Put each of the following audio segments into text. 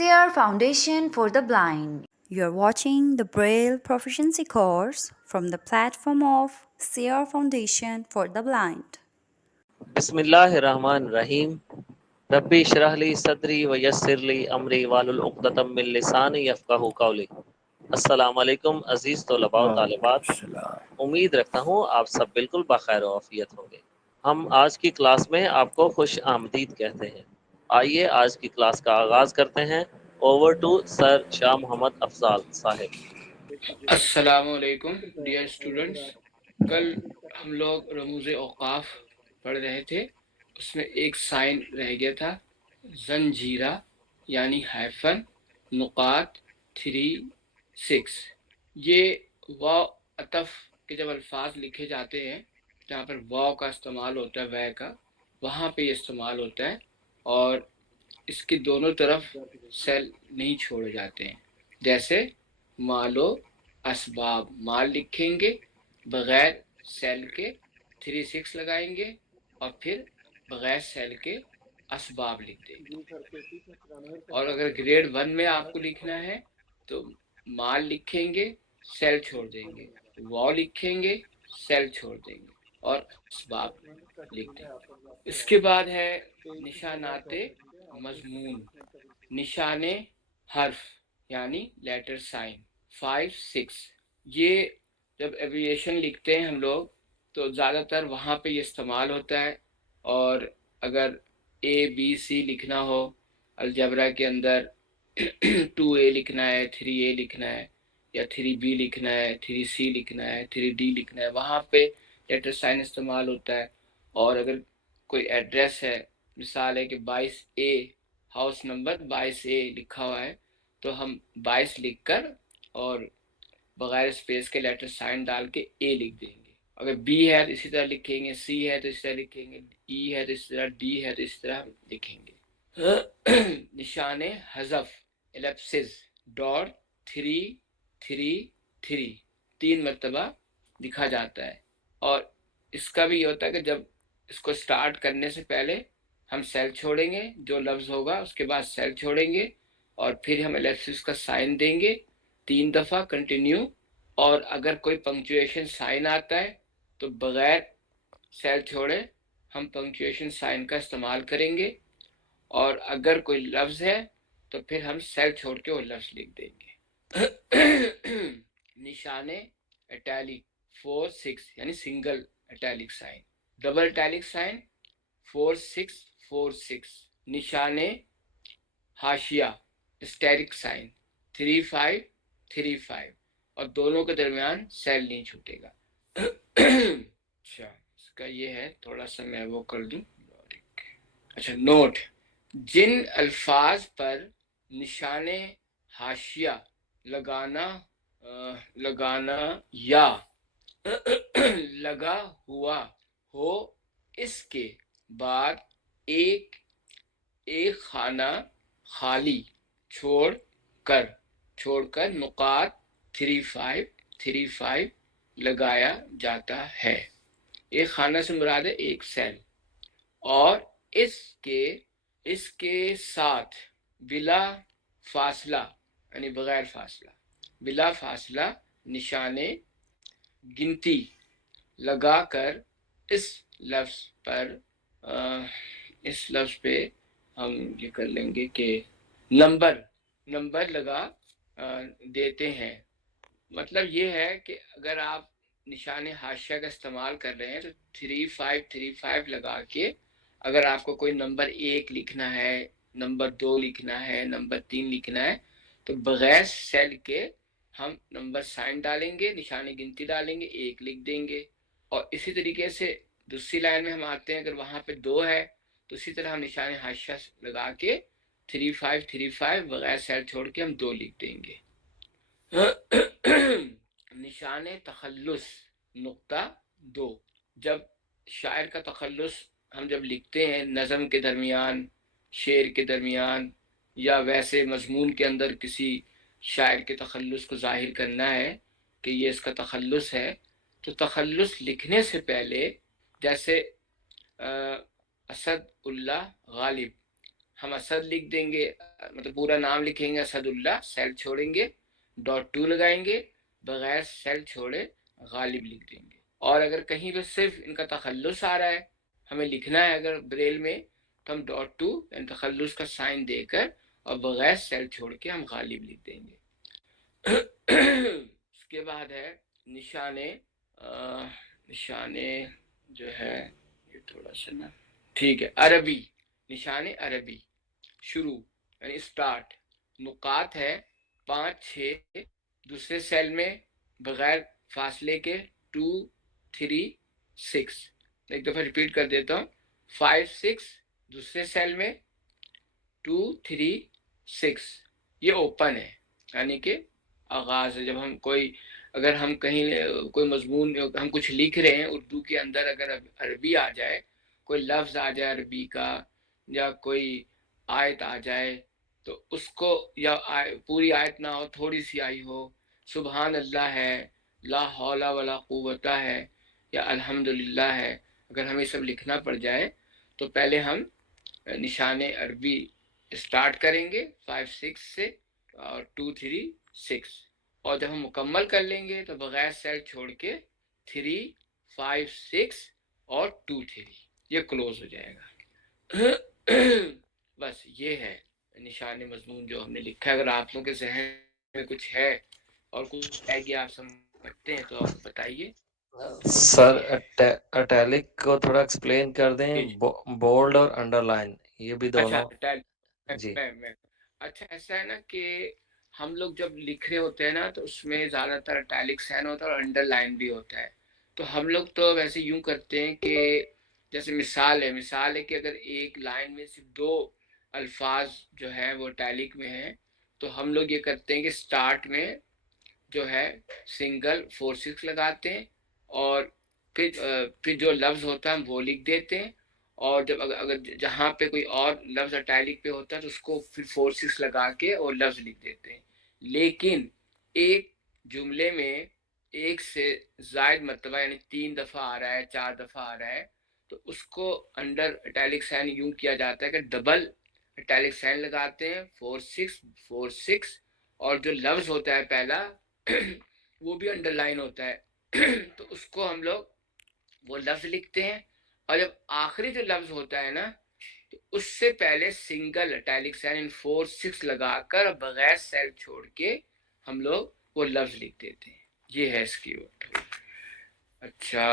SARE Foundation for the Blind. You're watching the Braille Proficiency course from the platform of SARE Foundation for the Blind. بسم اللہ الرحمن الرحیم ربی اشرح لی صدری ویسر لی امری واحلل عقدۃ من لسانی یفقہوا قولی۔ السلام علیکم عزیز طلباء و طالبات، امید رکھتا ہوں آپ سب بالکل بخیر و عافیت ہوں گے۔ ہم آج کی کلاس میں آپ کو خوش آمدید کہتے ہیں۔ آئیے آج کی کلاس کا آغاز کرتے ہیں۔ اوور ٹو سر شاہ محمد افضال صاحب۔ السلام علیکم ڈیئر اسٹوڈنٹس، کل ہم لوگ رموز اوقاف پڑھ رہے تھے، اس میں ایک سائن رہ گیا تھا، زنجیرہ یعنی ہائفن نقاط 3 6۔ یہ واو عطف کے جب الفاظ لکھے جاتے ہیں جہاں پر واو کا استعمال ہوتا ہے، وے کا، وہاں پہ یہ استعمال ہوتا ہے، اور اس کی دونوں طرف سیل نہیں چھوڑے جاتے ہیں۔ جیسے مالو اسباب، مال لکھیں گے بغیر سیل کے 3 6 لگائیں گے، اور پھر بغیر سیل کے اسباب لکھ دیں گے۔ اور اگر گریڈ 1 میں آپ کو لکھنا ہے تو مال لکھیں گے، سیل چھوڑ دیں گے، واو لکھیں گے، سیل چھوڑ دیں گے، اور اسباب لکھ دیں گے۔ اس کے بعد ہے نشانات مضمون، نشان حرف یعنی لیٹر سائن 5 6۔ یہ جب ایبریویشن لکھتے ہیں ہم لوگ تو زیادہ تر وہاں پہ یہ استعمال ہوتا ہے، اور اگر اے بی سی لکھنا ہو الجبرا کے اندر 2A لکھنا ہے، 3A لکھنا ہے، یا 3B لکھنا ہے، 3C لکھنا ہے، 3D لکھنا ہے، وہاں پہ لیٹر سائن استعمال ہوتا ہے۔ اور اگر کوئی ایڈریس ہے، مثال ہے کہ 22A، ہاؤس نمبر 22A لکھا ہوا ہے، تو ہم 22 لکھ کر اور بغیر اسپیس کے لیٹر سائن ڈال کے اے لکھ دیں گے۔ اگر بی ہے تو اسی طرح لکھیں گے، سی ہے تو اسی طرح لکھیں گے، ای ہے تو اسی طرح، ڈی ہے تو اسی طرح ہم لکھیں گے۔ نشان حذف ایلپسز ڈاٹ 3 3 3 3 مرتبہ لکھا جاتا ہے، اور اس کا بھی یہ ہوتا ہے کہ جب اس کو سٹارٹ کرنے سے پہلے ہم سیل چھوڑیں گے، جو لفظ ہوگا اس کے بعد سیل چھوڑیں گے، اور پھر ہم ایلپسز کا سائن دیں گے 3 دفعہ کنٹینیو۔ اور اگر کوئی پنکچویشن سائن آتا ہے تو بغیر سیل چھوڑے ہم پنکچویشن سائن کا استعمال کریں گے، اور اگر کوئی لفظ ہے تو پھر ہم سیل چھوڑ کے وہ لفظ لکھ دیں گے۔ نشان اٹیلک 4 6 یعنی single italic sign, double italic sign 4 6 4 6۔ نشان حاشیہ اسٹیرک سائن 3 5 3 5، اور دونوں کے درمیان سیل نہیں چھوٹے گا۔ اچھا، اس کا یہ ہے، تھوڑا سا میں وہ کر دوں۔ اچھا، نوٹ: جن الفاظ پر نشان حاشیہ لگانا یا لگا ہوا ہو، اس کے بعد ایک خانہ خالی چھوڑ کر نقاط 3 5 3 5 لگایا جاتا ہے۔ ایک خانہ سے مراد ہے ایک سیل، اور اس کے ساتھ بلا فاصلہ یعنی بغیر فاصلہ، بلا فاصلہ نشان گنتی لگا کر اس لفظ پہ ہم یہ کر لیں گے کہ نمبر لگا دیتے ہیں۔ مطلب یہ ہے کہ اگر آپ نشان حاشیہ کا استعمال کر رہے ہیں تو 3 5 3 5 لگا کے اگر آپ کو کوئی نمبر 1 لکھنا ہے، نمبر 2 لکھنا ہے، نمبر 3 لکھنا ہے، تو بغیر سیل کے ہم نمبر سائن ڈالیں گے، نشان گنتی ڈالیں گے، 1 لکھ دیں گے۔ اور اسی طریقے سے دوسری لائن میں ہم آتے ہیں، اگر وہاں پہ 2 ہے تو اسی طرح ہم نشان حاشیہ لگا کے 3 5 3 5 بغیر سیل چھوڑ کے ہم 2 لکھ دیں گے۔ نشان تخلص نقطہ 2، جب شاعر کا تخلص ہم جب لکھتے ہیں نظم کے درمیان، شعر کے درمیان، یا ویسے مضمون کے اندر کسی شاعر کے تخلص کو ظاہر کرنا ہے کہ یہ اس کا تخلص ہے، تو تخلص لکھنے سے پہلے، جیسے اسد اللہ غالب ہم اسد لکھ دیں گے, مطلب پورا نام لکھیں گے اسد اللہ, سیل چھوڑیں گے, .2 لگائیں گے, بغیر سیل چھوڑے غالب لکھ دیں گے. اور اگر کہیں پہ صرف ان کا تخلص آ رہا ہے, ہمیں لکھنا ہے اگر بریل میں, تو ہم .2 یعنی تخلص کا سائن دے کر اور بغیر سیل چھوڑ کے ہم غالب لکھ دیں گے. اس کے بعد ہے نشانے, نشانے جو ہے یہ تھوڑا سا نا, ٹھیک ہے, عربی, نشانے عربی شروع یعنی اسٹارٹ, نقاط ہے 5-6 دوسرے سیل میں بغیر فاصلے کے 2 3 6. ایک دفعہ ریپیٹ کر دیتا ہوں, 5 6 دوسرے سیل میں 2 3 6. یہ اوپن ہے یعنی کہ آغاز ہے. جب ہم کوئی, اگر ہم کہیں کوئی مضمون ہم کچھ لکھ رہے ہیں اردو کے اندر, اگر عربی آ جائے, کوئی لفظ آ جائے عربی کا, یا کوئی آیت آ جائے, تو اس کو, یا پوری آیت نہ ہو, تھوڑی سی آئی ہو, سبحان اللہ ہے, لا حول ولا قوت ہے, یا الحمدللہ ہے, اگر ہمیں سب لکھنا پڑ جائے تو پہلے ہم نشان عربی اسٹارٹ کریں گے 5 6 سے اور 2 3 6, اور جب ہم مکمل کر لیں گے تو بغیر سیل چھوڑ کے 3 5 6 اور 2 3, یہ کلوز ہو جائے گا. بس یہ ہے نشان مضمون جو ہم نے لکھا ہے. اگر آپ لوگوں کے ذہن میں کچھ ہے اور کچھ ہے کہ آپ سمجھتے ہیں تو آپ بتائیے. سر اٹیلک کو تھوڑا ایکسپلین کر دیں, جی جی. بولڈ اور انڈر لائن یہ بھی اچھا دونوں. جی اچھا, ایسا ہے نا کہ ہم لوگ جب لکھ رہے ہوتے ہیں نا تو اس میں زیادہ تر اٹیلک سائن ہوتا ہے اور انڈر لائن بھی ہوتا ہے. تو ہم لوگ تو ویسے یوں کرتے ہیں کہ جیسے مثال ہے کہ اگر ایک لائن میں صرف 2 الفاظ جو ہیں وہ اٹیلک میں ہیں, تو ہم لوگ یہ کرتے ہیں کہ سٹارٹ میں جو ہے سنگل 4 6 لگاتے ہیں, اور پھر جو لفظ ہوتا ہے ہم وہ لکھ دیتے ہیں, اور جب اگر جہاں پہ کوئی اور لفظ اٹیلک پہ ہوتا ہے تو اس کو پھر 4 6 لگا کے اور لفظ لکھ دیتے ہیں. لیکن ایک جملے میں ایک سے زائد مرتبہ یعنی 3 دفعہ آ رہا ہے, 4 دفعہ آ رہا ہے, تو اس کو انڈر اٹیلک سائن یوں کیا جاتا ہے کہ ڈبل اٹیلک سائن لگاتے ہیں 4 6 4 6, اور جو لفظ ہوتا ہے پہلا وہ بھی انڈر لائن ہوتا ہے. تو اس کو ہم لوگ وہ لفظ لکھتے ہیں, اور جب آخری جو لفظ ہوتا ہے نا تو اس سے پہلے سنگل اٹیلک سائن 4 6 لگا کر بغیر سیل چھوڑ کے ہم لوگ وہ لفظ لکھ دیتے ہیں. یہ ہے اس کی وقت. اچھا,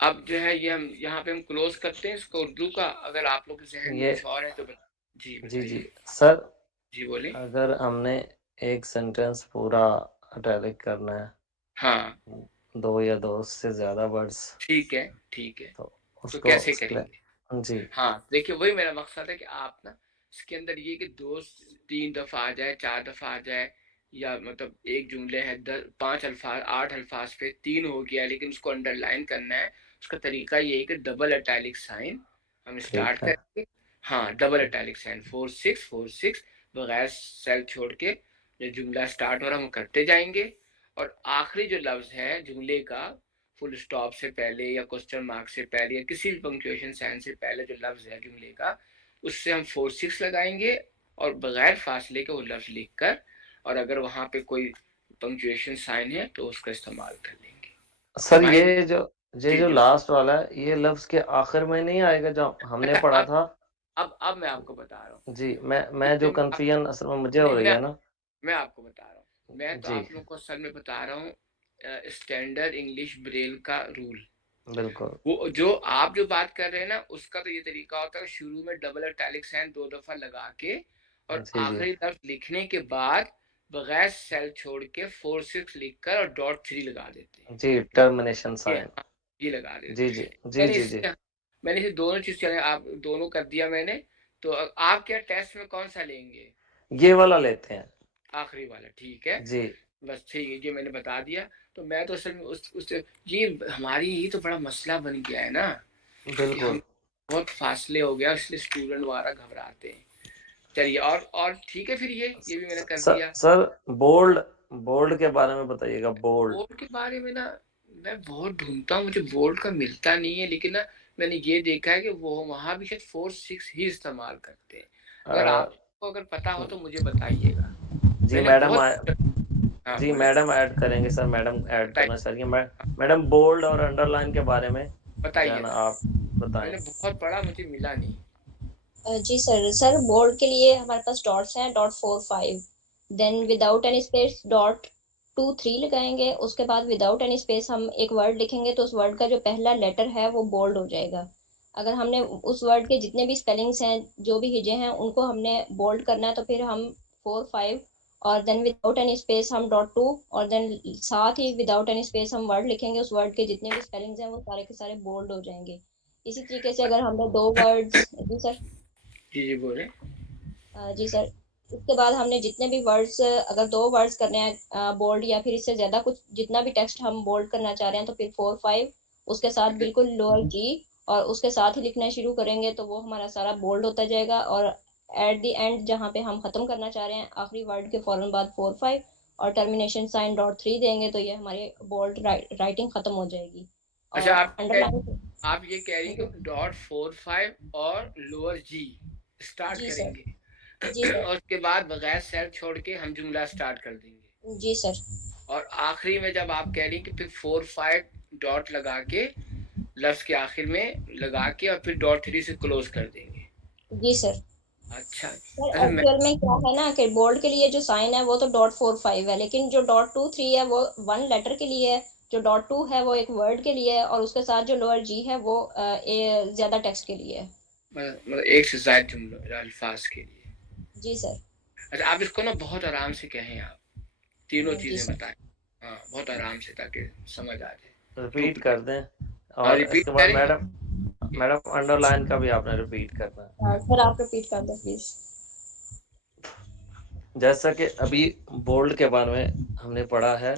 اب جو ہے یہ ہم یہاں پہ ہم کلوز کرتے ہیں اس کو اردو کا. اگر آپ لوگ کے ذہن میں کچھ اور ہے تو جی بتائیے. سر, جی بولیں. اگر ہم نے ایک سینٹینس پورا اٹیلک کرنا ہے, ہاں 2 یا 2 سے زیادہ ورڈز, ٹھیک ہے, تو اس تو کو کیسے کریں گے. جی ہاں دیکھیے, وہی میرا مقصد ہے کہ آپ نا اس کے اندر یہ کہ 2 3 دفعہ آ جائے, 4 دفعہ آ جائے, یا مطلب ایک جملے ہے 5 الفاظ 8 الفاظ پہ 3 ہو گیا لیکن اس کو انڈر لائن کرنا ہے. اس کا طریقہ یہ ہے کہ ڈبل اٹیلک سائن ہم اسٹارٹ ٹھیک ہے. کریں گے. ہاں, ڈبل اٹیلک سائن 4 6 4 6 بغیر سیل چھوڑ کے جو جملہ اسٹارٹ ہو رہا ہم کرتے جائیں گے, اور آخری جو لفظ ہے جملے کا فل اسٹاپ سے پہلے یا کوسچن مارک سے پہلے یا کسی بھی پنکچویشن سائن سے پہلے جو لفظ ہے جملے کا, اس سے ہم 4 6 لگائیں گے اور بغیر فاصلے کے وہ لفظ لکھ کر, اور اگر وہاں پہ کوئی پنکچویشن سائن ہے تو اس کا استعمال کر لیں گے. سر مائنڈ. یہ جی جو جی. لاسٹ والا ہے, یہ لفظ کے آخر میں نہیں آئے گا جو ہم نے اچھا, پڑھا تھا. اب میں آپ کو بتا رہا ہوں. جی میں جو کنفیوژن اصل میں مجھے ہو نہیں, رہی ہے نا, میں آپ کو بتا رہا ہوں. میں تو جی آپ لوگ کو اصل میں بتا رہا ہوں اسٹینڈرڈ انگلش بریل کا رول. بالکل. وہ جو آپ جو بات کر رہے ہیں نا اس کا تو یہ طریقہ ہوتا ہے شروع میں ڈبل اٹیلک سائن 2 دفعہ لگا کے, اور جی جی آخری لفظ لکھنے کے بعد بغیر سیل چھوڑ کے 4 6 لکھ کر اور .3 لگا دیتے ہیں. جی, ٹرمینیشن سائن. یہ لگا دیتے جی ہیں. جی جی جی جی. میں نے دونوں چیز آپ دونوں کر دیا میں نے. تو آپ کیا ٹیسٹ میں کون سا لیں گے؟ یہ والا لیتے ہیں, آخری والا. ٹھیک ہے, جی بس ٹھیک ہے, یہ میں نے بتا دیا. تو میں تو اصل میں اس یہ ہماری یہ تو بڑا مسئلہ بن گیا ہے نا کہ بالکل. ہم بہت فاصلے ہو گیا, اس لیے اسٹوڈنٹ وغیرہ گھبراتے ہیں. چلیے, اور ٹھیک ہے, پھر یہ بھی میں نے کر دیا. سر بولڈ کے بارے میں بتائیے گا. بورڈ کے بارے میں نا میں بہت ڈھونڈتا ہوں, مجھے بورڈ کا ملتا نہیں ہے, لیکن نا میں نے یہ دیکھا ہے کہ وہ وہاں بھی شاید 4 6 ہی استعمال کرتے ہیں. اگر آپ کو اگر پتا ہو تو مجھے بتائیے گا. جی میں نے میڈم بہت جی بولے میڈم ایڈ کریں گے سر, میڈم ایڈ بتائیے کرنا چاہیے. میڈم بولڈ اور انڈر لائن کے بارے میں جو ہے بتائیے نا سر. آپ میں بتائیں. نے بہت پڑھا, مجھے ملا نہیں. جی سر بورڈ کے لیے ہمارے پاس ڈاٹس ہیں .45 دین وداؤٹ اینی اسپیس .23 لگائیں گے. اس کے بعد وداؤٹ اینی اسپیس ہم ایک ورڈ لکھیں گے تو اس ورڈ کا جو پہلا لیٹر ہے وہ بولڈ ہو جائے گا. اگر ہم نے اس ورڈ کے جتنے بھی اسپیلنگس ہیں, جو بھی ہجے ہیں, ان کو ہم نے بولڈ کرنا ہے تو پھر ہم 4 5 اور دین وداؤٹ اینی اسپیس ہم .2 اور دین ساتھ ہی وداؤٹ اینی اسپیس ہم ورڈ لکھیں گے. اس ورڈ کے جتنے بھی اسپیلنگس ہیں وہ سارے کے سارے بولڈ ہو جائیں گے. اسی طریقے سے اگر ہم نے 2 ورڈس. جی سر. جی بولے. جی سر, اس کے بعد ہم نے جتنے بھی ورڈس, اگر 2 ورڈس کرنے ہیں بولڈ یا پھر اس سے زیادہ کچھ, جتنا بھی ٹیکسٹ ہم بولڈ کرنا چاہ رہے ہیں تو پھر 4 5 اس کے ساتھ بالکل لوور جی اور اس کے ساتھ ہی لکھنا شروع کریں گے تو وہ ہمارا سارا بولڈ ہوتا جائے گا. اور ایٹ دی اینڈ جہاں پہ ہم ختم کرنا چاہ رہے ہیں آخری ورڈ کے فوراً بعد 4 5 اور ٹرمینیشن سائن .3 دیں گے تو یہ ہماری بولڈ رائٹنگ ختم ہو جائے گی. اچھا, اور انڈر لائن. آپ یہ کہہ رہی ہیں کہ .45 اور لوور جی اسٹارٹ جی کریں سر. گے جی سر. اور اس کے بعد بغیر سیل چھوڑ کے ہم جملہ اسٹارٹ کر دیں گے. جی سر. اور آخری میں جب آپ کہہ رہی ہیں کہ پھر 4 5 ڈاٹ لگا کے لفظ کے آخر میں لگا کے اور پھر .3 سے کلوز کر دیں گے. جی سر. اچھا. سر ایکچوئل میں کیا ہے نا کہ بولڈ کے لیے جو سائن ہے وہ تو .45 ہے, لیکن جو .23 ہے وہ 1 لیٹر کے لیے ہے, جو .2 ہے وہ ایک ورڈ کے لیے ہے, اور اس کے ساتھ جو لوور جی ہے وہ زیادہ ٹیکسٹ کے لیے ہے. مطلب ایک سے زائد جملہ الفاظ کے لیے. جی سر. اچھا, آپ اس کو نا بہت آرام سے کہیں, آپ تینوں جی چیزیں سر. بتائیں. ہاں, بہت آرام سے تاکہ سمجھ آ جائے. ریپیٹ کر دیں. اور اس ریپیٹ کے بعد کریں. میڈم انڈر لائن کا بھی آپ نے ریپیٹ کرنا ہے. سر آپ رپیٹ کر دیں پلیز. جیسا کہ ابھی بولڈ کے بارے میں ہم نے پڑھا ہے,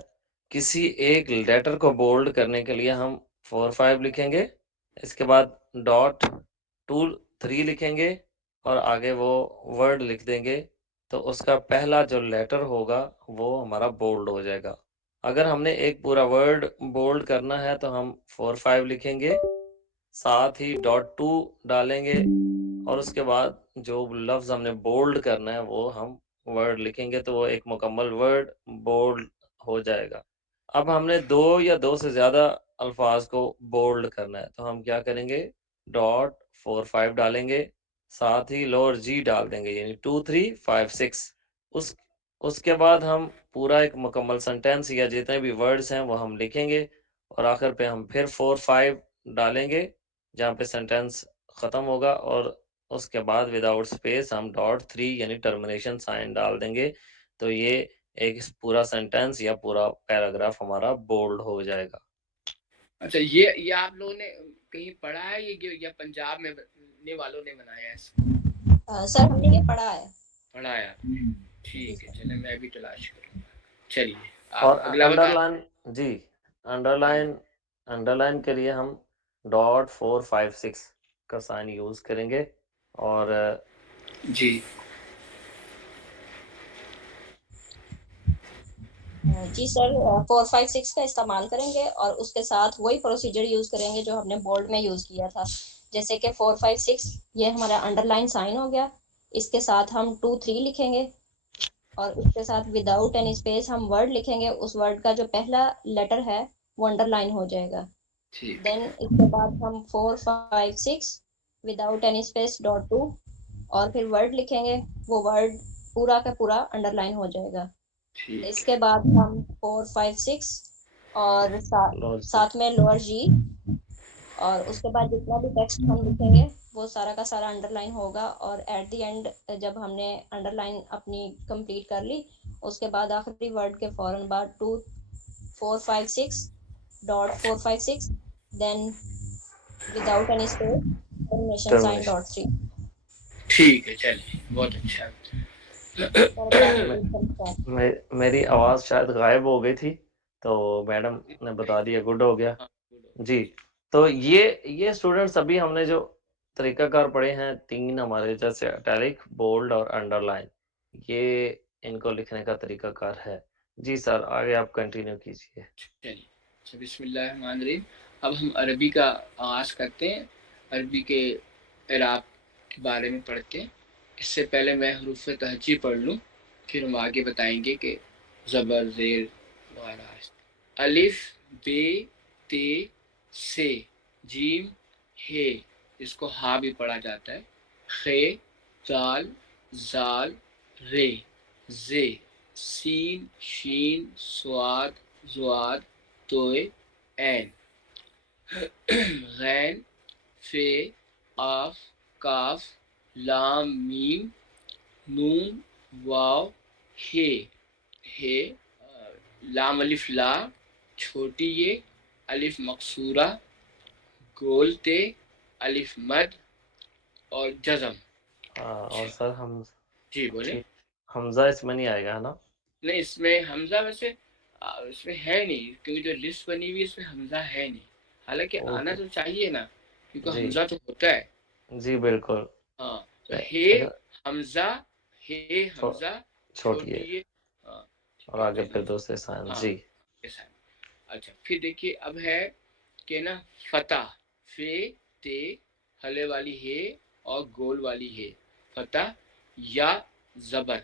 کسی ایک لیٹر کو بولڈ کرنے کے لیے ہم 4 5 لکھیں گے, اس کے بعد .23 لکھیں گے اور آگے وہ ورڈ لکھ دیں گے تو اس کا پہلا جو لیٹر ہوگا وہ ہمارا بولڈ ہو جائے گا. اگر ہم نے ایک پورا ورڈ بولڈ کرنا ہے تو ہم 4 5 لکھیں گے, ساتھ ہی .2 ڈالیں گے اور اس کے بعد جو لفظ ہم نے بولڈ کرنا ہے وہ ہم ورڈ لکھیں گے تو وہ ایک مکمل ورڈ بولڈ ہو جائے گا. اب ہم نے 2 یا 2 سے زیادہ الفاظ کو بولڈ کرنا ہے تو ہم کیا کریں گے, .4 5 ڈالیں گے, ساتھ ہی لوور جی ڈال دیں گے, یعنی 2 3 5 6. اس کے بعد ہم پورا ایک مکمل سنٹینس یا جتنے بھی ورڈز ہیں وہ ہم لکھیں گے اور آخر پہ ہم پھر 4 5 ڈالیں گے جہاں پہ سنٹینس ختم ہوگا, اور اس کے بعد وداؤٹ اسپیس ہم .3 یعنی ٹرمینیشن سائن ڈال دیں گے تو یہ ایک پورا سینٹینس یا پورا پیراگراف ہمارا بولڈ ہو جائے گا. اچھا, یہ آپ لوگوں نے کہیں پڑھا ہے یا پنجاب میں رہنے والوں نے بنایا ہے؟ سر ہم نے یہ پڑھا ہے. پڑھا ہے. جی ٹھیک ہے, سر. چلیں میں بھی تلاش کروں گا. چلیے اور آپ اگلا انڈر بتا. لائن, جی انڈر لائن کے لیے ہم .4 5 6 کا سائن یوز کریں گے. اور جی جی سر 4 5 6 کا استعمال کریں گے اور اس کے ساتھ وہی پروسیجر یوز کریں گے جو ہم نے بولڈ میں یوز کیا تھا. جیسے کہ 4 5 6 یہ ہمارا انڈر لائن سائن ہو گیا, اس کے ساتھ ہم 2 3 لکھیں گے اور اس کے ساتھ وداؤٹ اینی اسپیس ہم ورڈ لکھیں گے. اس ورڈ کا جو پہلا لیٹر ہے وہ انڈر لائن ہو جائے گا. ٹھیک دین اس کے بعد ہم 4 5 6 وداؤٹ اینی اسپیس .2 اور پھر ورڈ لکھیں گے, وہ ورڈ پورا کا پورا انڈر لائن ہو جائے گا. ٹھیک اس کے بعد ہم 4 5 6 اور جی ساتھ میں لوور جی, اور اس کے بعد جتنا بھی ٹیکسٹ ہم لکھیں گے وہ سارا کا سارا انڈر لائن ہوگا. اور ایٹ دی اینڈ جب ہم نے انڈر لائن اپنی کمپلیٹ کر لی اس کے بعد آخری ورڈ کے فوراً بعد 2 4 5 6 .4 5 6 then without any space termination sign termination. .3. ٹھیک ہے, چلیے بہت اچھا. میری آواز شاید غائب ہو گئی تھی تو میڈم نے بتا دیا, گڈ ہو گیا. جی, تو یہ اسٹوڈنٹس ابھی ہم نے جو طریقہ کار پڑھے ہیں 3 ہمارے, جیسے اٹیلک, بولڈ اور انڈر لائن, یہ ان کو لکھنے کا طریقہ کار ہے. جی سر, آگے آپ کنٹینیو کیجیے. چلیے, بسم اللہ الرحمن الرحیم. اب ہم عربی کا آغاز کرتے ہیں, عربی کے اعراب کے بارے میں پڑھتے ہیں. اس سے پہلے میں حروف تہجی پڑھ لوں، پھر ہم آگے بتائیں گے کہ زبر زیر وغیرہ. الف بے تے سے، جیم ہے، اس کو ہا بھی پڑھا جاتا ہے، خے دال زال رے، زے سین شین سواد زواد توئے عین، غین فے آف کاف لام میم نون واو ہے لام الف لا چھوٹی یہ الف مقصورہ گولتے الف مد اور جزم. اور سر ہم جی بولیں. حمزہ اس میں نہیں آئے گا نا؟ نہیں، اس میں حمزہ ویسے اس میں ہے نہیں، کیونکہ جو لسٹ بنی ہوئی اس میں حمزہ ہے نہیں، حالانکہ آنا تو چاہیے نا، کیونکہ جی حمزہ تو ہوتا ہے. جی بالکل. ہاں تو ہے حمزہ، ہے حمزہ چھوٹی چھوٹی ہے یہ، ہاں اور آگے پھر دوسرے سائن. ہاں. جی اچھا پھر دیکھیے اب ہے کہ نا فتح، فے تے ہلے والی ہے اور گول والی ہے، فتح یا زبر،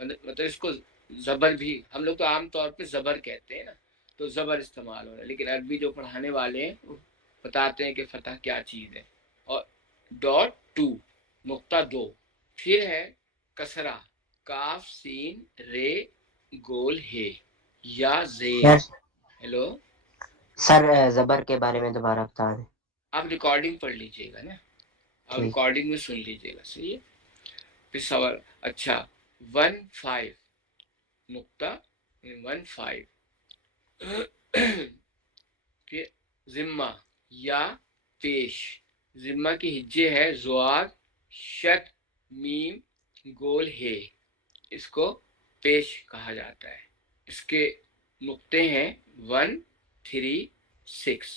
مطلب اس کو زبر بھی ہم لوگ تو عام طور پہ زبر کہتے ہیں نا، تو زبر استعمال ہو رہا ہے، لیکن عربی جو پڑھانے والے ہیں وہ بتاتے ہیں کہ فتح کیا چیز ہے. اور ڈاٹ ٹو نقطہ دو، پھر ہے کسرہ، کاف سین رے گول ہے یا زیر. ہیلو سر زبر کے بارے میں دوبارہ بتا دیں. آپ ریکارڈنگ پڑھ لیجئے گا نا، آپ ریکارڈنگ میں سن لیجئے گا. صحیح ہے. پھر سوال اچھا 15 نقطہ 15 پھر ذمہ یا پیش، ذمہ کی ہجے ہے زواد شد میم گول ہے، اس کو پیش کہا جاتا ہے. اس کے نقطے ہیں 1 3 6.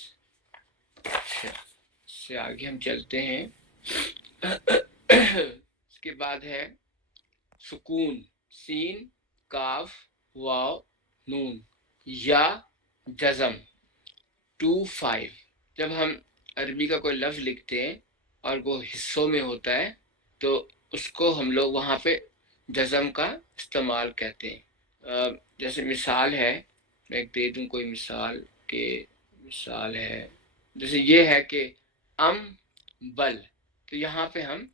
اچھا اس سے آگے ہم چلتے ہیں. اس کے بعد ہے سکون، سین کاف واو نون یا جزم 25. جب ہم عربی کا کوئی لفظ لکھتے ہیں اور وہ حصوں میں ہوتا ہے تو اس کو ہم لوگ وہاں پہ جزم کا استعمال کہتے ہیں. جیسے مثال ہے، میں ایک دے دوں کوئی مثال، کہ مثال ہے جیسے یہ ہے کہ ام بل، تو یہاں پہ ہم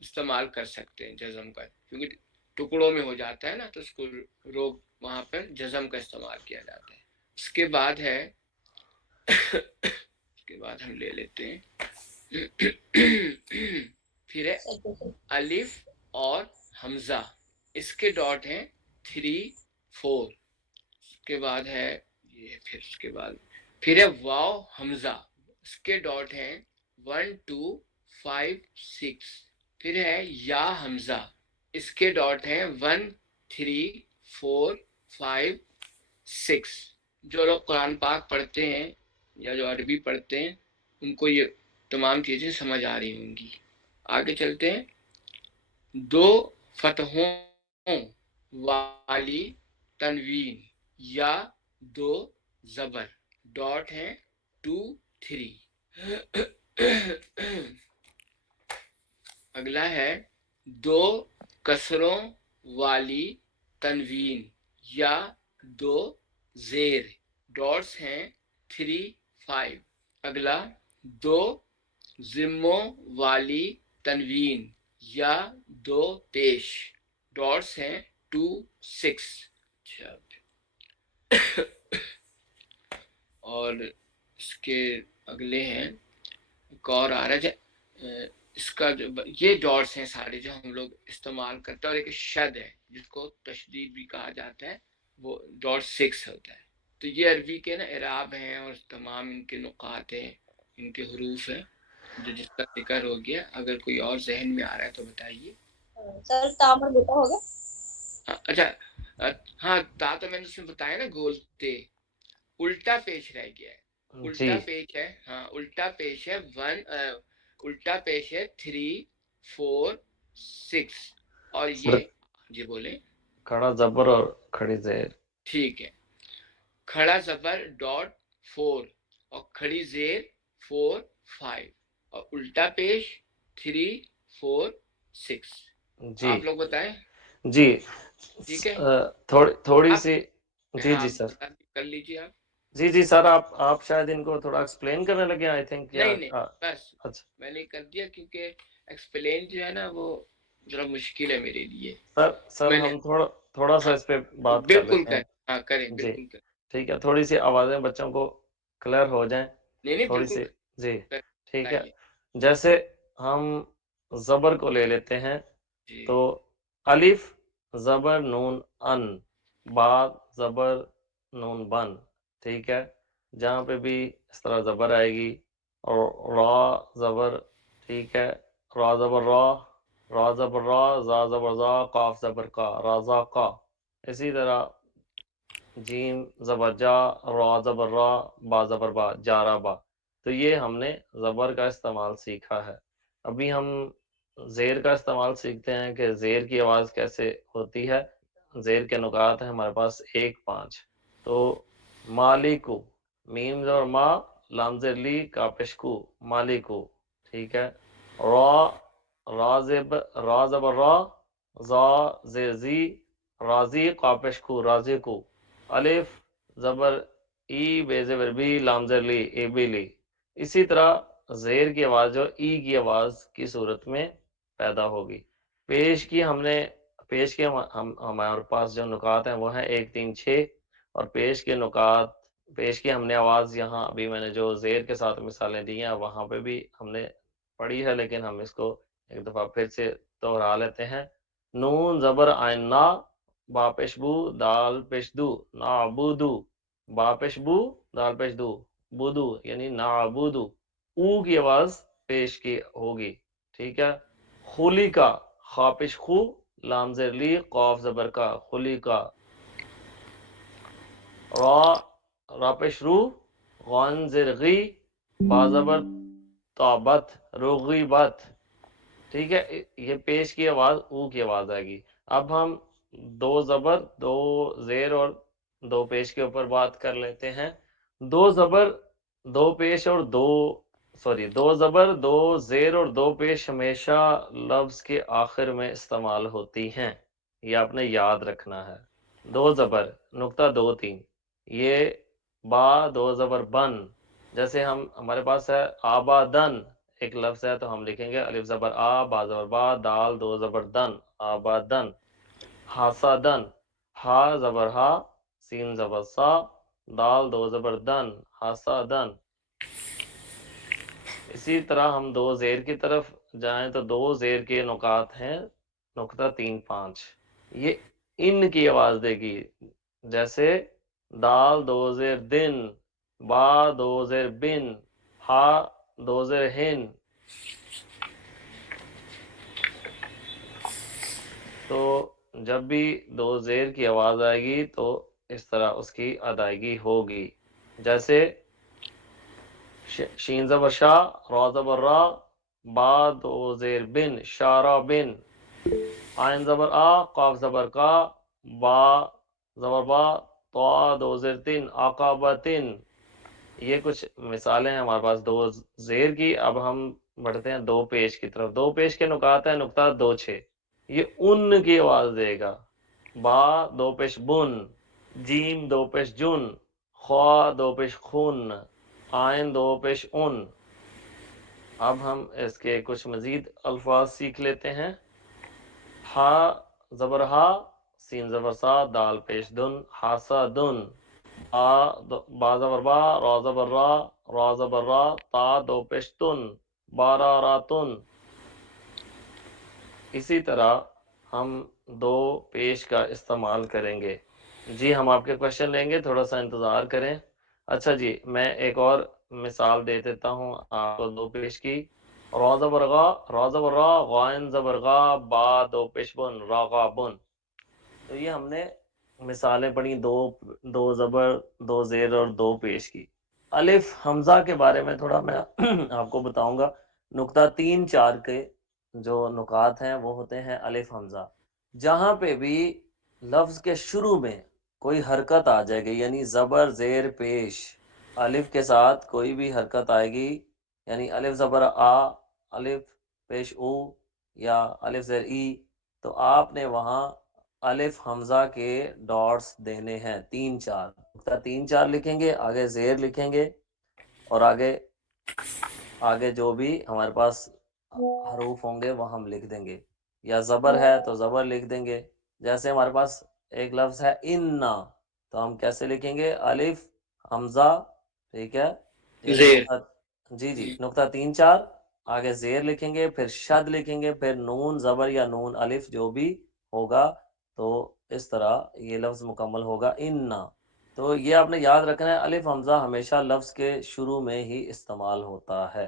استعمال کر سکتے ہیں جزم کا، کیونکہ ٹکڑوں میں ہو جاتا ہے نا، تو اس کو روک وہاں پر جزم کا استعمال کیا جاتا ہے. اس کے بعد ہے اس کے بعد ہم لے لیتے ہیں پھر ہے الف اور حمزہ، اس کے ڈاٹ ہیں 3 4. اس کے بعد ہے یہ، پھر اس کے بعد پھر ہے واو حمزہ، اس کے ڈاٹ ہیں 1 2 5 6. پھر ہے یا حمزہ، اس کے ڈاٹ ہیں 1 3 4 5 6. جو لوگ قرآن پاک پڑھتے ہیں یا جو عربی پڑھتے ہیں ان کو یہ تمام چیزیں سمجھ آ رہی ہوں گی. آگے چلتے ہیں. دو فتحوں والی تنوین یا دو زبر، ڈاٹ ہیں 2 3. اگلا ہے دو کسروں والی تنوین یا دو زیر، ڈاٹس ہیں 3 5. اگلا دو ضموں والی تنوین یا دو پیش، ڈاٹس ہیں 2 6. اور اس کے اگلے ہیں ایک اور آ رہا ہے اس کا جو یہ ڈاٹس ہیں سارے جو ہم لوگ استعمال کرتے ہیں، اور ایک شد ہے جس کو تشدید بھی کہا جاتا ہے، وہ ڈاٹ 6 ہوتا ہے. تو یہ عربی کے نا اعراب ہیں اور تمام ان کے نقاط ہیں، ان کے حروف ہیں جو جس کا ذکر ہو گیا. اگر کوئی اور ذہن میں آ رہا ہے تو بتائیے. سر تامر بیٹا ہو گیا. اچھا ہاں تا تو میں نے اس میں بتایا نا گولتے، الٹا پیش رہ گیا ہے. الٹا پیش ہے، ہاں الٹا پیش ہے 1 الٹا پیش ہے 3 4 6. اور یہ جی بولیں. کھڑا زبر اور کھڑی زیر. ٹھیک ہے. کھڑا زبر ڈاٹ 4 اور کھڑی زیر 4 5 اور الٹا پیش 3 4 6. جی آپ لوگ بتائیں. جی ٹھیک ہے تھوڑی آپ. سی. جی ہاں جی سر. کر لیجیے آپ. جی سر آپ شاید ان کو تھوڑا ایکسپلین کرنے لگے آئی تھنک. نہیں بس اچھا میں نے کر دیا کیونکہ ایکسپلین جو ہے نا وہ ذرا مشکل ہے میرے لیے. سر میں نے ہم تھوڑا سا ہاں اس پہ بات کر بالکل لیتے ہیں. کریں. ہاں کریں جی بالکل کریں. ٹھیک ہے, تھوڑی سی آوازیں بچوں کو کلیئر ہو جائیں نہیں تھوڑی بالکل سی. جی کریں. ٹھیک ہے. بتائیے. جیسے ہم زبر کو لے لیتے ہیں جی تو الف زبر نون ان, با زبر نون بن. ٹھیک ہے, جہاں پہ بھی اس طرح زبر آئے گی, اور را زبر, ٹھیک ہے, را زبر را زبر را, زا زبر زا, قاف زبر کا, رازا کا. اسی طرح جیم زبر جا, را زبر را, با زبر با, جارا با. تو یہ ہم نے زبر کا استعمال سیکھا ہے. ابھی ہم زیر کا استعمال سیکھتے ہیں کہ زیر کی آواز کیسے ہوتی ہے. زیر کے نکات ہیں ہمارے پاس 1-5. تو مالکو, میم زبر ما, لام زیر لی, کاپشکو, مالکو. ٹھیک ہے. را زبر را, زا زیر زی, رازی, قاپشکو, رازی کو. الف زبر ای, بے زبر بی, لام زیر لی, اے بی لی. اسی طرح زیر کی آواز جو ای کی آواز کی صورت میں پیدا ہوگی. پیش کی ہمارے پاس جو نکات ہیں وہ ہیں 1-3-6. اور پیش کی ہم نے آواز یہاں ابھی میں نے جو زیر کے ساتھ مثالیں دی ہیں وہاں پہ بھی ہم نے پڑھی ہے, لیکن ہم اس کو ایک دفعہ پھر سے دوہرا لیتے ہیں. نون زبر عین نا, با پیش بو, دال پیش دو, نعبدو, با پیش بو, دال پیش دو, بدو یعنی نعبدو. او کی آواز پیش کی ہوگی. ٹھیک ہے. خلی کا, خا پیش خو, لام زیر لی, قاف زبر کا, خلی کا. را پیش رو, غان زیر غی, با زبر تابت, رغیبت. ٹھیک ہے. یہ پیش کی آواز او کی آواز آئے گی. اب ہم 2 زبر 2 زیر اور 2 پیش کے اوپر بات کر لیتے ہیں. 2 زبر 2 پیش اور 2 زبر 2 زیر اور 2 پیش ہمیشہ لفظ کے آخر میں استعمال ہوتی ہیں. یہ آپ نے یاد رکھنا ہے. 2 زبر نقطہ 2-3, یہ با 2 زبر بن. جیسے ہمارے پاس ہے آبادن ایک لفظ ہے, تو ہم لکھیں گے الف زبر آ, با زبر با, دال 2 زبر دن, آبادن. حاسدن, ہا زبر ہا, سین زبر سا, دال 2 زبر دن, حاسدن. اسی طرح ہم 2 زیر کی طرف جائیں تو 2 زیر کے نکات ہیں نقطہ 3-5. یہ ان کی آواز دے گی. جیسے دال 2 زیر دن, با 2 زیر بن, ہا 2 زیر ہن. تو جب بھی 2 زیر کی آواز آئے گی تو اس طرح اس کی ادائیگی ہوگی. جیسے شین زبر شا, را زبر را, با 2 زیر بن, شارا بن. عین زبر آ, قاف زبر کا, با زبر با, طا 2 زیر تن, عقابتن. یہ کچھ مثالیں ہیں ہمارے پاس 2 زیر کی. اب ہم بڑھتے ہیں 2 پیش کی طرف. 2 پیش کے نکات ہیں نقطہ 2-6. یہ ان کی آواز دے گا. با 2 پیش بن, جیم 2 پیش جن, خوا 2 پیش خون, عین 2 پیش ان. اب ہم اس کے کچھ مزید الفاظ سیکھ لیتے ہیں. ہا زبر ہا, سین زبر سا, دال پیش دن, حاسدن. با زبر با, را زبر را, را زبر را, تا 2 پیش تن, باراراتن. اسی طرح ہم 2 پیش کا استعمال کریں گے. جی ہم آپ کے کوشچن لیں گے, تھوڑا سا انتظار کریں. اچھا جی, میں ایک اور مثال دے دیتا ہوں آپ کو 2 پیش کی. را زبر غا, را زبر را, غائن زبر غا, با 2 پیش بن, راغابن. تو یہ ہم نے مثالیں پڑھی 2 زبر 2 زیر اور 2 پیش کی. الف حمزہ کے بارے میں تھوڑا میں آپ کو بتاؤں گا. نقطہ 3-4 کے جو نکات ہیں وہ ہوتے ہیں الف حمزہ. جہاں پہ بھی لفظ کے شروع میں کوئی حرکت آ جائے گی, یعنی زبر زیر پیش الف کے ساتھ کوئی بھی حرکت آئے گی, یعنی الف زبر آ, الف پیش او, یا الف زیر ای, تو آپ نے وہاں الف حمزہ کے ڈاٹس دینے ہیں 3-4 نقطہ 3-4 لکھیں گے، آگے زیر لکھیں گے، اور آگے جو بھی ہمارے پاس حروف ہوں گے وہ ہم لکھ دیں گے، یا زبر ہے تو زبر لکھ دیں گے. جیسے ہمارے پاس ایک لفظ ہے انا، تو ہم کیسے لکھیں گے؟ الف حمزہ، ٹھیک ہے، یعنی زیر. نقطہ، جی نقطہ 3-4، آگے زیر لکھیں گے، پھر شد لکھیں گے، پھر نون زبر یا نون الف جو بھی ہوگا، تو اس طرح یہ لفظ مکمل ہوگا انا. تو یہ آپ نے یاد رکھنا ہے، الف حمزہ ہمیشہ لفظ کے شروع میں ہی استعمال ہوتا ہے،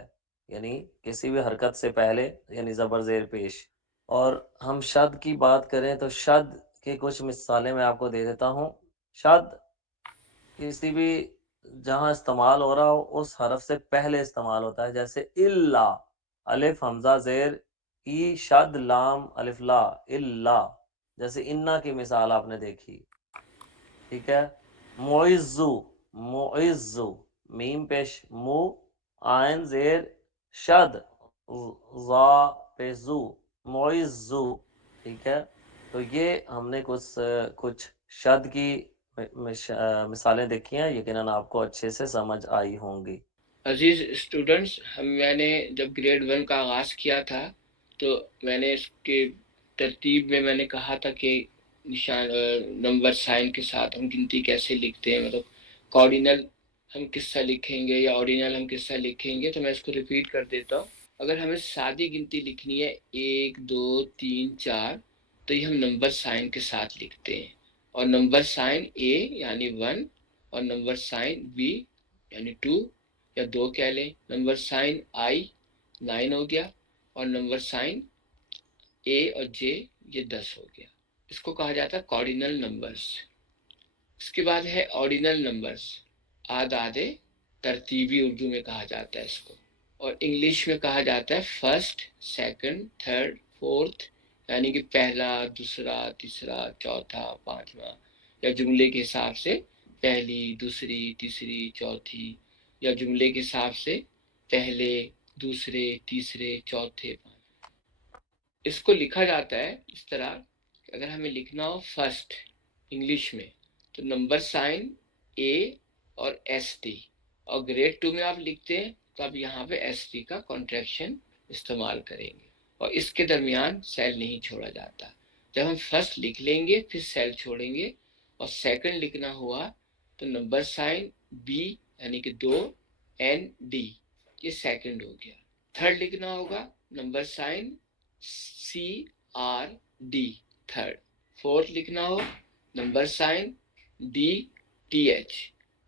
یعنی کسی بھی حرکت سے پہلے، یعنی زبر زیر پیش. اور ہم شد کی بات کریں تو شد کی کچھ مثالیں میں آپ کو دے دیتا ہوں. شد کسی بھی جہاں استعمال ہو رہا ہو اس حرف سے پہلے استعمال ہوتا ہے، جیسے الا، الف حمزہ زیر ای شد لام الف لا الا، جیسے انا کی مثال آپ نے دیکھی، ٹھیک ہے. معزو، معزو، میم پیش مو، آئن زیر شد ضا پیزو، معزو، ٹھیک ہے. تو یہ ہم نے کچھ شد کی مثالیں دیکھی ہیں، یقیناً آپ کو اچھے سے سمجھ آئی ہوں گی. عزیز اسٹوڈنٹس، میں نے جب گریڈ 1 کا آغاز کیا تھا تو میں نے اس کی ترتیب میں نے کہا تھا کہ نشان نمبر سائن کے ساتھ ہم گنتی کیسے لکھتے ہیں، مطلب کوآرڈینل ہم کس طرح لکھیں گے یا آرڈینل ہم کس طرح لکھیں گے. تو میں اس کو ریپیٹ کر دیتا ہوں. اگر ہمیں سادی گنتی لکھنی ہے 1 2 3 4، تو یہ ہم نمبر سائن کے ساتھ لکھتے ہیں، اور نمبر سائن اے یعنی 1 اور نمبر سائن بی یعنی 2 یا 2 کہہ لیں. نمبر سائن آئی 9 ہو گیا، اور نمبر سائن اے اور جے یہ 10 ہو گیا. اس کو کہا جاتا ہے کوآرڈینل نمبرز. اس کے بعد ہے آرڈینل نمبرز، آدادے ترتیبی اردو میں کہا جاتا ہے اس کو، اور انگلش میں کہا جاتا ہے فرسٹ، سیکنڈ، تھرڈ، فورتھ، یعنی کہ پہلا، دوسرا، تیسرا، چوتھا، پانچواں، یا جملے کے حساب سے پہلی، دوسری، تیسری، چوتھی، یا جملے کے حساب سے پہلے، دوسرے، تیسرے، چوتھے، پانچویں. اس کو لکھا جاتا ہے اس طرح کہ اگر ہمیں لکھنا ہو فرسٹ انگلش میں تو نمبر سائن اے اور ایس ٹی، اور گریڈ 2 میں آپ لکھتے ہیں تو آپ یہاں پہ ایس ٹی کا کانٹریکشن استعمال کریں گے، اور اس کے درمیان سیل نہیں چھوڑا جاتا. جب ہم فرسٹ لکھ لیں گے پھر سیل چھوڑیں گے، اور سیکنڈ لکھنا ہوا تو نمبر سائن بی یعنی کہ 2 این ڈی، یہ سیکنڈ ہو گیا. تھرڈ لکھنا ہوگا number sign C R D, third. Fourth لکھنا ہو number sign D T H.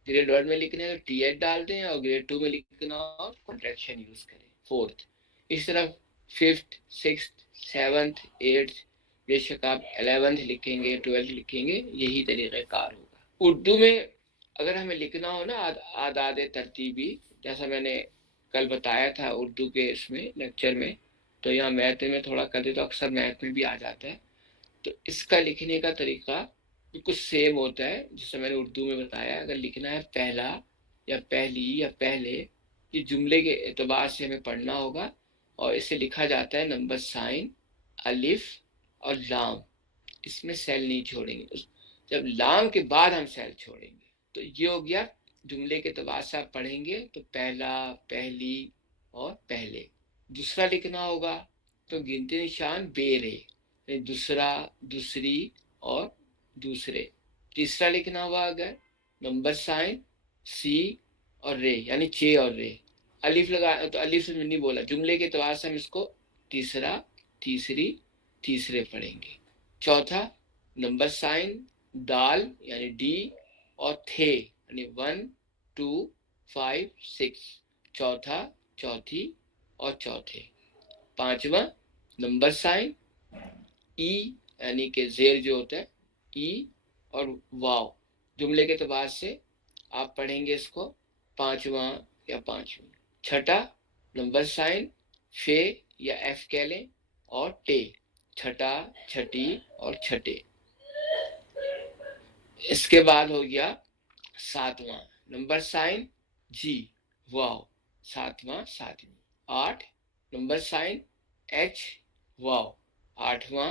Grade 1 میں لکھنا ہے تو ٹی ایچ ڈال دیں، اور گریڈ 2 میں لکھنا ہو کنٹریکشن یوز کریں، فورتھ. اس طرح ففتھ، سکستھ، سیونتھ، ایٹھ، بے شک آپ 11th لکھیں گے، 12th لکھیں گے، یہی طریقہ کار ہوگا. اردو میں اگر ہمیں لکھنا ہو نا اعداد ترتیبی، جیسا میں نے کل بتایا تھا اردو کے اس میں لیکچر میں، تو یہاں میتھ میں تھوڑا کر دے تو اکثر میتھ میں بھی آ جاتا ہے. تو اس کا لکھنے کا طریقہ بالکل سیم ہوتا ہے جسے میں نے اردو میں بتایا. اگر لکھنا ہے پہلا یا پہلی یا پہلے، یہ جملے کے اعتبار سے ہمیں پڑھنا ہوگا، اور اسے لکھا جاتا ہے نمبر سائن الف اور لام. اس میں سیل نہیں چھوڑیں گے، جب لام کے بعد ہم سیل چھوڑیں گے. تو یہ ہو گیا جملے کے اعتبار سے آپ پڑھیں گے تو پہلا، پہلی اور پہلے. دوسرا لکھنا ہوگا تو گنتی نشان بے رے، یعنی دوسرا، دوسری اور دوسرے. تیسرا لکھنا ہوا اگر نمبر سائن سی اور رے یعنی چھ اور رے. الف لگا تو الف سے نہیں بولا، جملے کے اعتبار سے ہم اس کو تیسرا، تیسری، تیسرے پڑھیں گے. چوتھا نمبر سائن دال یعنی ڈی اور تھے یعنی 1 2 5 6، چوتھا، چوتھی اور چوتھے. پانچواں نمبر سائن ای یعنی کہ زیر جو ہوتا ہے ای اور واو، جملے کے اعتبار سے آپ پڑھیں گے اس کو پانچواں یا پانچویں. چھٹا نمبر سائن فے یا ایف کہہ لیں اور ٹے، چھٹا، چھٹی اور چھٹے. اس کے بعد ہو گیا ساتواں نمبر سائن جی واو، ساتواں، ساتویں. 8 نمبر سائن ایچ واو، آٹھواں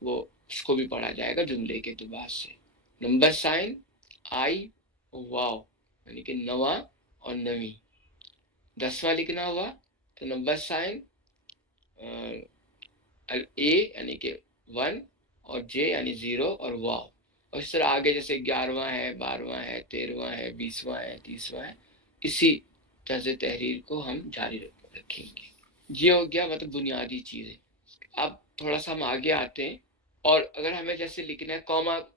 وہ اس کو بھی پڑھا جائے گا جملے کے اعتبار سے. نمبر سائن آئی واو یعنی کہ نواں اور نویں. 10واں لکھنا ہوا تو نمبر سائن اے یعنی کہ 1 اور جے یعنی 0 اور واو. اور اس طرح آگے جیسے 11واں ہے، 12واں ہے، 13واں ہے، 20واں ہے، 30واں ہے، اسی طرز تحریر کو ہم جاری رکھیں گے. یہ ہو گیا مطلب بنیادی چیزیں. اب تھوڑا سا ہم آگے آتے ہیں، اور اگر ہمیں جیسے لکھنا ہے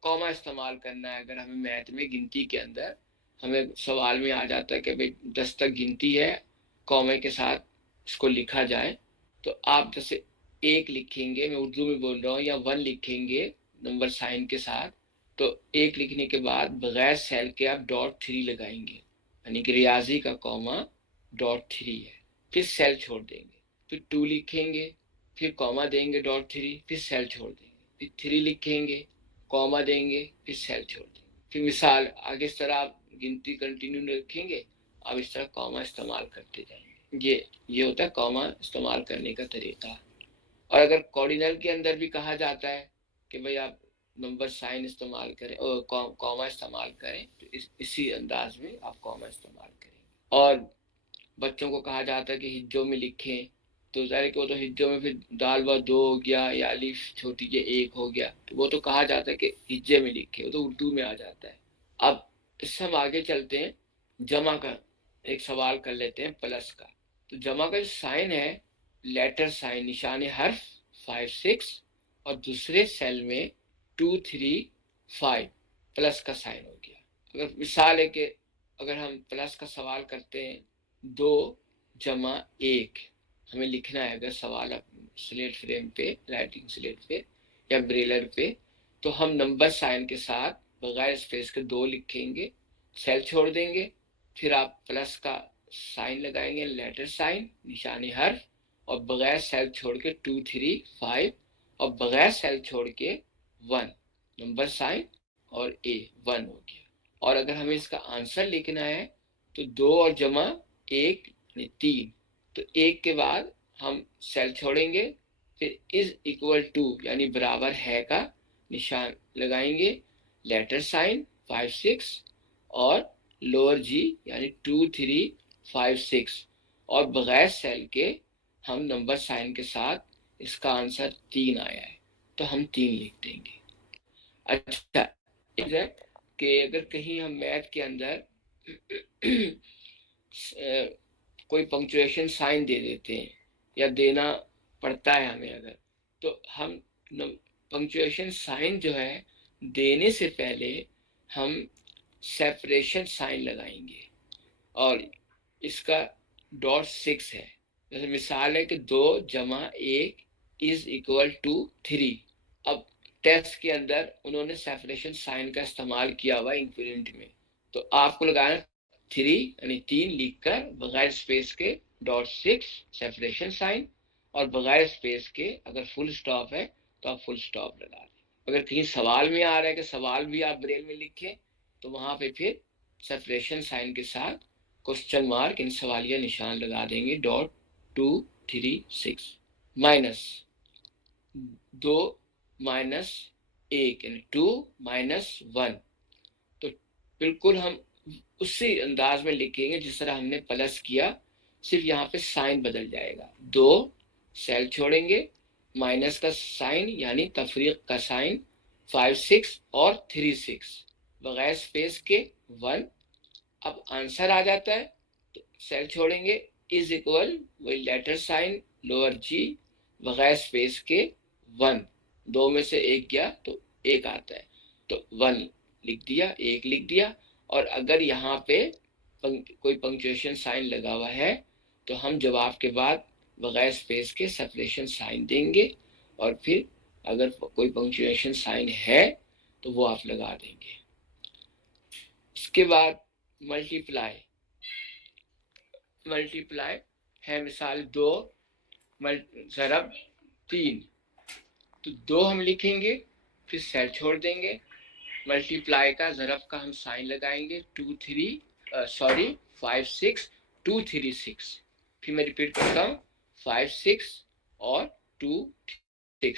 کوما استعمال کرنا ہے، اگر ہمیں میتھ میں گنتی کے اندر ہمیں سوال میں آ جاتا ہے کہ بھئی 10 تک گنتی ہے، کومے کے ساتھ اس کو لکھا جائے، تو آپ جیسے 1 لکھیں گے، میں اردو میں بول رہا ہوں، یا 1 لکھیں گے نمبر سائن کے ساتھ، تو 1 لکھنے کے بعد بغیر سیل کے آپ .3 لگائیں گے، یعنی کہ ریاضی کا کوما .3 ہے. پھر سیل چھوڑ دیں گے. پھر 2 لکھیں گے، پھر کوما دیں گے .3، پھر سیل چھوڑ دیں گے. پھر 3 لکھیں گے، کوما دیں گے، پھر سیل چھوڑ دیں گے. پھر مثال آگے اس طرح آپ گنتی کنٹینیو رکھیں گے، آپ اس طرح کوما استعمال کرتے جائیں گے. یہ ہوتا ہے کوما استعمال کرنے کا طریقہ. اور اگر کوڈینل کے اندر بھی کہا جاتا ہے کہ بھئی آپ نمبر سائن استعمال کریں اور کوما استعمال کریں، تو اسی انداز میں آپ کوما استعمال کریں. اور بچوں کو کہا جاتا ہے کہ ہجوں میں لکھیں، تو ظاہر ہے کہ وہ تو ہجوں میں پھر دال با 2 ہو گیا، یا الف چھوٹی جے 1 ہو گیا، تو وہ تو کہا جاتا ہے کہ ہجے میں لکھیں، وہ تو اردو میں آ جاتا ہے. اب اس سے ہم آگے چلتے ہیں، جمع کا ایک سوال کر لیتے ہیں پلس کا. تو جمع کا جو سائن ہے، لیٹر سائن نشان حرف 5 6 اور دوسرے سیل میں 2 3 5 پلس کا سائن ہو گیا. اگر مثال ہے کہ اگر ہم پلس کا سوال کرتے ہیں 2 جمع 1 ہمیں لکھنا ہے، اگر سوال سلیٹ فریم پہ، رائٹنگ سلیٹ پہ یا بریلر پہ، تو ہم نمبر سائن کے ساتھ بغیر اسپیس کے 2 لکھیں گے، سیل چھوڑ دیں گے، پھر آپ پلس کا سائن لگائیں گے، لیٹر سائن نشان حرف، اور بغیر سیل چھوڑ کے 2 3 5 اور بغیر سیل چھوڑ کے 1 نمبر سائن اور اے 1 ہو گیا. اور اگر ہمیں اس کا آنسر لکھنا ہے تو 2 اور جمع 1 یعنی 3، تو 1 کے بعد ہم سیل چھوڑیں گے، پھر از اکول ٹو یعنی برابر ہے کا نشان لگائیں گے، لیٹر سائن 5 6 اور لوور جی یعنی 2 3 5 6 اور بغیر سیل کے ہم نمبر سائن کے ساتھ اس کا آنسر 3 آیا ہے تو ہم 3 لکھ دیں گے. اچھا کہ اگر کہیں ہم میتھ کے اندر کوئی پنکچویشن سائن دے دیتے ہیں یا دینا پڑتا ہے ہمیں، اگر تو ہم پنکچویشن سائن جو ہے دینے سے پہلے ہم سیپریشن سائن لگائیں گے، اور اس کا .6 ہے. جیسے مثال ہے کہ 2 جمع 1 از اکول ٹو 3. اب ٹیکسٹ کے اندر انہوں نے سیپریشن سائن کا استعمال کیا ہوا انکریمنٹ میں، تو آپ کو لگانا 3 یعنی 3 لکھ کر بغیر اسپیس کے .6 سیپریشن سائن، اور بغیر اسپیس کے اگر فل سٹاپ ہے تو آپ فل سٹاپ لگا دیں. اگر کہیں سوال میں آ رہا ہے کہ سوال بھی آپ بریل میں لکھیں تو وہاں پہ پھر سیپریشن سائن کے ساتھ کوسچن مارک ان سوالیہ نشان لگا دیں گے .2 3 6 مائنس 2 مائنس 1 یعنی 2 مائنس 1. تو بالکل ہم اسی انداز میں لکھیں گے جس طرح ہم نے پلس کیا، صرف یہاں پہ سائن بدل جائے گا. 2 سیل چھوڑیں گے، مائنس کا سائن یعنی تفریق کا سائن 5 6 اور 3 6 بغیر اسپیس کے 1. اب آنسر آ جاتا ہے تو سیل چھوڑیں گے، از اکول وہی لیٹر سائن لوور جی بغیر اسپیس کے 1. 2 میں سے 1 گیا تو 1 آتا ہے، تو 1 لکھ دیا، 1 لکھ دیا. اور اگر یہاں پہ کوئی پنکچویشن سائن لگا ہوا ہے تو ہم جواب کے بعد بغیر اسپیس کے سیپریشن سائن دیں گے، اور پھر اگر کوئی پنکچویشن سائن ہے تو وہ آپ لگا دیں گے. اس کے بعد ملٹیپلائی ہے، مثال 2 ضرب 3، تو 2 ہم لکھیں گے، پھر سیل چھوڑ دیں گے، ملٹیپلائی کا ضرب کا ہم سائن لگائیں گے 5 6 2 3 6. پھر میں ریپیٹ کرتا ہوں 5 6 اور 2 6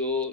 2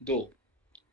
2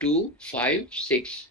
2 5 6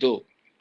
2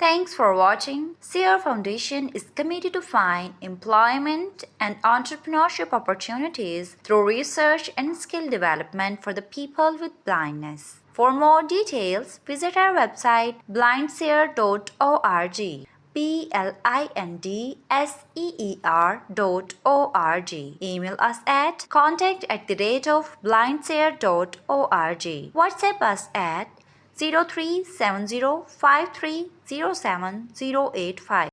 Thanks for watching. Sierra Foundation is committed to find employment and entrepreneurship opportunities through research and skill development for the people with blindness. For more details, visit our website blindseer.org. blindseer.org. Email us at contact@blindseer.org. WhatsApp us at 037053070885.